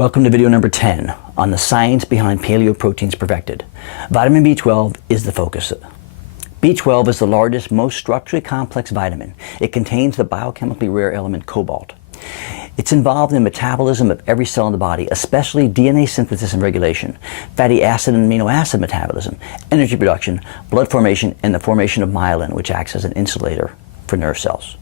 Welcome to video number 10 on the science behind paleo proteins perfected. Vitamin B12 is the focus. B12 is the largest, most structurally complex vitamin. It contains the biochemically rare element cobalt. It's involved in the metabolism of every cell in the body, especially DNA synthesis and regulation, fatty acid and amino acid metabolism, energy production, blood formation, and the formation of myelin, which acts as an insulator for nerve cells.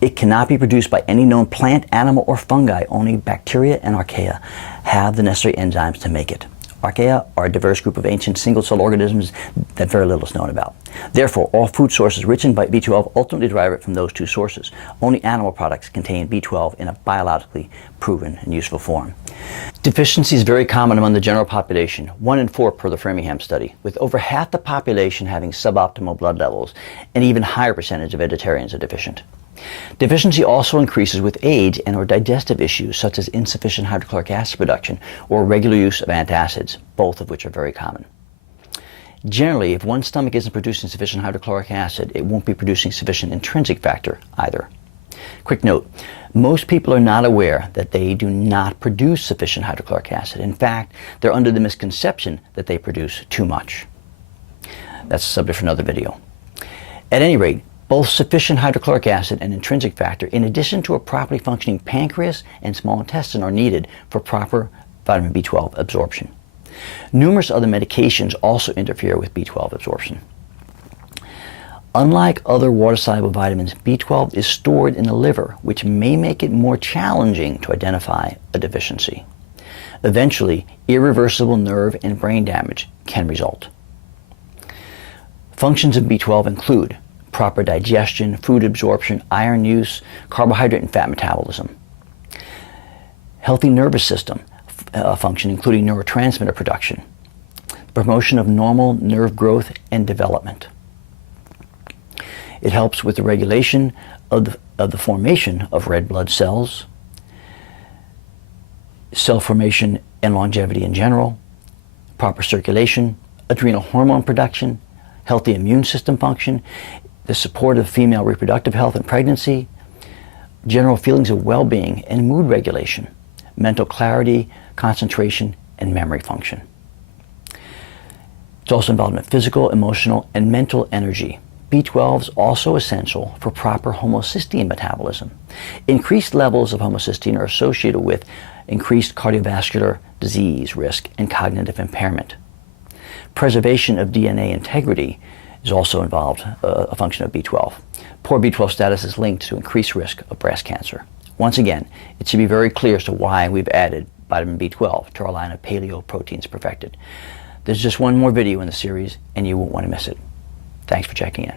It cannot be produced by any known plant, animal, or fungi. Only bacteria and archaea have the necessary enzymes to make it. Archaea are a diverse group of ancient single-cell organisms that very little is known about. Therefore, all food sources rich in B12 ultimately derive it from those two sources. Only animal products contain B12 in a biologically proven and useful form. Deficiency is very common among the general population, 1 in 4 per the Framingham study, with over half the population having suboptimal blood levels, and even higher percentage of vegetarians are deficient. Deficiency also increases with age and or digestive issues such as insufficient hydrochloric acid production or regular use of antacids, both of which are very common. Generally, if one's stomach isn't producing sufficient hydrochloric acid, it won't be producing sufficient intrinsic factor either. Quick note, most people are not aware that they do not produce sufficient hydrochloric acid. In fact, they're under the misconception that they produce too much. That's a subject for another video. At any rate, both sufficient hydrochloric acid and intrinsic factor, in addition to a properly functioning pancreas and small intestine, are needed for proper vitamin B12 absorption. Numerous other medications also interfere with B12 absorption. Unlike other water-soluble vitamins, B12 is stored in the liver, which may make it more challenging to identify a deficiency. Eventually, irreversible nerve and brain damage can result. Functions of B12 include proper digestion, food absorption, iron use, carbohydrate and fat metabolism. Healthy nervous system function, including neurotransmitter production. Promotion of normal nerve growth and development. It helps with the regulation of the formation of red blood cells, cell formation and longevity in general, proper circulation, adrenal hormone production, healthy immune system function, the support of female reproductive health and pregnancy, general feelings of well-being and mood regulation, mental clarity, concentration, and memory function. It's also involved in physical, emotional, and mental energy. B12 is also essential for proper homocysteine metabolism. Increased levels of homocysteine are associated with increased cardiovascular disease risk and cognitive impairment. Preservation of DNA integrity is also involved, a function of B12. Poor B12 status is linked to increased risk of breast cancer. Once again, it should be very clear as to why we've added vitamin B12 to our line of paleo proteins perfected. There's just one more video in the series, and you won't want to miss it. Thanks for checking in.